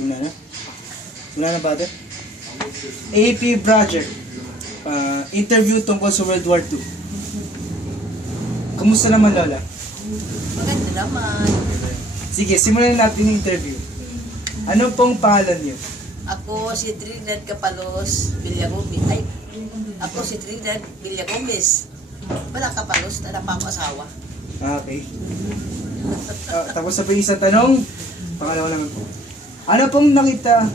Simula na? Simula na ba ito? AP project. Interview tungkol sa World War II. Kumusta naman, Lola? Maganda naman. Sige, simulan natin yung interview. Ano pong pangalan niyo? Ako si Trinidad Capalos Villagomes. Ako si Trinidad Villagomes. Wala Capalos, na napapaasawa. Okay. Tapos sa isang tanong, pangalawa naman po. Ano pong nakita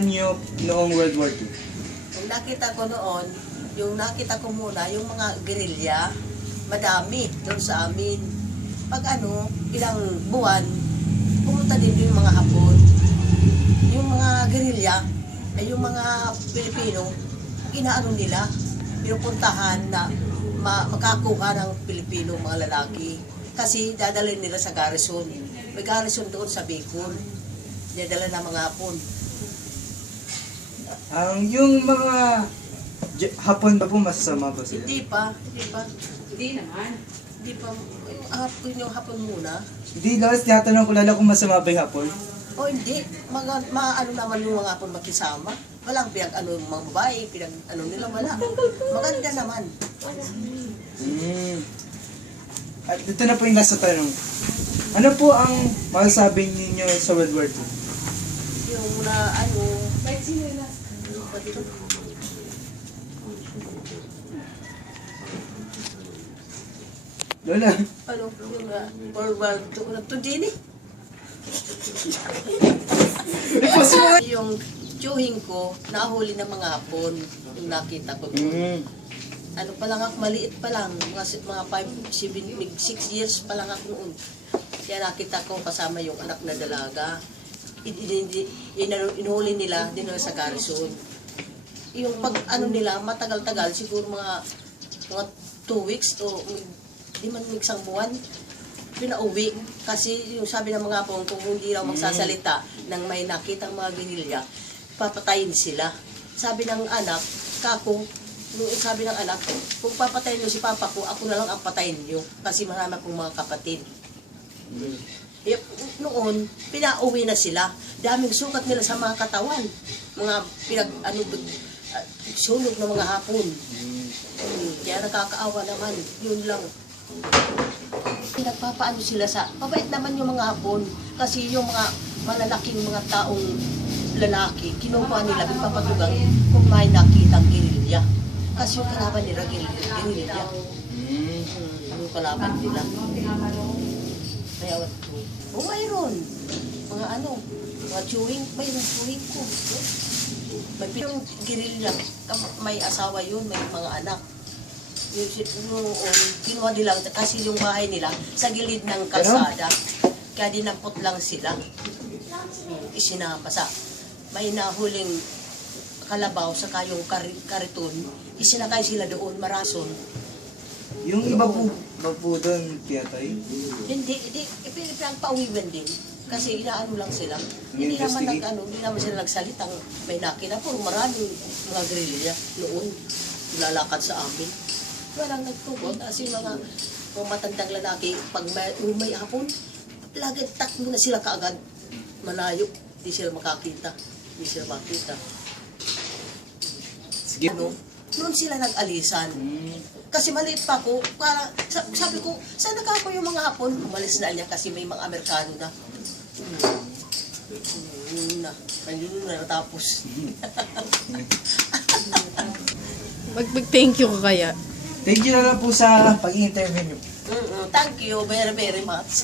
niyo noong World War II? Yung nakita ko noon, yung nakita ko muna, yung mga gerilya, madami doon sa amin. Pag ilang buwan, pumunta din yung mga Hapon. Yung mga gerilya, ay yung mga Pilipino, inaano nila, pinupuntahan na makakuha ng Pilipino mga lalaki. Kasi dadalhin nila sa garrison. May garrison doon sa Bicol. Dadala ng mga Hapon. Yung mga Hapon ba po masasama ba sila? Hindi pa. Hindi naman. Hindi pa. Yung Hapon muna. Hindi, Lola, tinatanong ko lalo kung masama ba yung Hapon. O hindi. Ano naman yung mga Hapon magkisama. Walang yung mga babae, nila, wala. Maganda naman. At dito na po yung last na tanong. Ano po ang masasabi ninyo sa World War II? Yung Ba't sino na? pati ito. Lola, Yung World War II, nagtundin eh. Yung tiyuhin ko, nahuli ng mga Hapon, yung nakita ko doon. Pa lang ako, maliit pa lang, mga 6 years pa lang ako noon. Kaya nakita ko kasama yung anak na dalaga. Inuhuli nila din sa garrison. Yung nila, matagal-tagal, siguro mga 2 weeks o di man isang buwan, pinauwi. Kasi yung sabi ng mga Hapon, kung hindi raw magsasalita ng may nakitang mga gerilya, papatayin sila. Sabi ng anak, sabi ng anak ko, kung papatayin niyo si papa ko, ako na lang ang patayin niyo. Kasi marami akong mga kapatid. Noon, pinauwi na sila. Daming sukat nila sa mga katawan. Mga sunog ng mga Hapon. Kaya nakakaawa naman. Yun lang. Pinagpapaano sila mabait naman yung mga Hapon. Kasi yung mga malalaking mga taong lalaki, kinuha nila, pinapatugang kung may nakitang gerilya. Kasi yung kalaban nila, gerilya. Yung kalaban nila. Kaya, mayroon. Mga chewing, mayroon chewing ko. Yung gerilya, may asawa yun, may mga anak. Kinuha nila, kasi yung bahay nila, sa gilid ng kalsada. Kaya dinampot lang sila. Isinama may nahuling kalabaw sa kayong kariton, isinakay sila doon, marason. yung iba po doon, tiyatay? Hindi, pinagpauwiwan din. Kasi inaano lang sila. Hindi naman sila nagsalitang may nakita po, maraming mga gerilya noon, lalakad sa amin. Walang nagtugot, kasi mga matandang lalaki, pag may Hapon, lagi takbo na sila kaagad. Malayo, hindi sila makakita. Sige. Noon sila nag-alisan. Kasi maliit pa ako, sabi ko, saan nakako yung mga Hapon? Umalis na niya kasi may mga Amerikano na. Yun na natapos. Mag-thank you ka kaya? Thank you na lang po sa pag-interview niyo. Thank you very, very much.